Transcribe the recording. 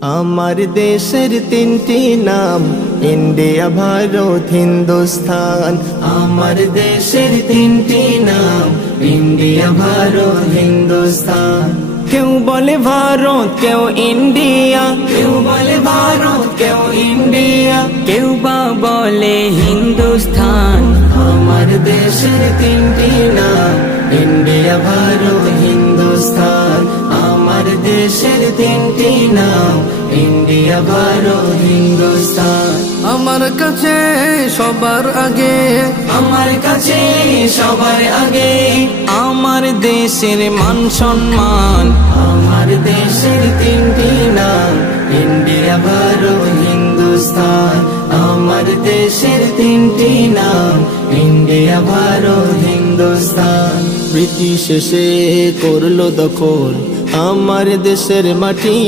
আমার দেশের তিনটি নাম, ইন্ডিয়া, ভারত, হিন্দুস্তান। আমার দেশের তিনটি নাম, ইন্ডিয়া, ভারত, হিন্দুস্তান। কেউ বলে ভারত, কেউ ইন্ডিয়া, কেউ বলে ভারত, কেউ ইন্ডিয়া, কেউ বা বলে হিন্দুস্তান। আমার দেশের তিনটি নাম, ইন্ডিয়া, ভারত, হিন্দুস্তান। আমার দেশের তিনটি নাম, ইন্ডিয়া, ভারত, হিন্দুস্তান। আমার কাছে সবার আগে, আমার কাছে সবার আগে আমার দেশের মান সম্মান। আমার দেশের তিনটি নাম, ইন্ডিয়া, ভারত, হিন্দুস্তান। আমার দেশের তিনটি নাম, ইন্ডিয়া, ভারত, হিন্দুস্তান। ব্রিটিশ এসে করলো দখল আমার দেশের মাটি।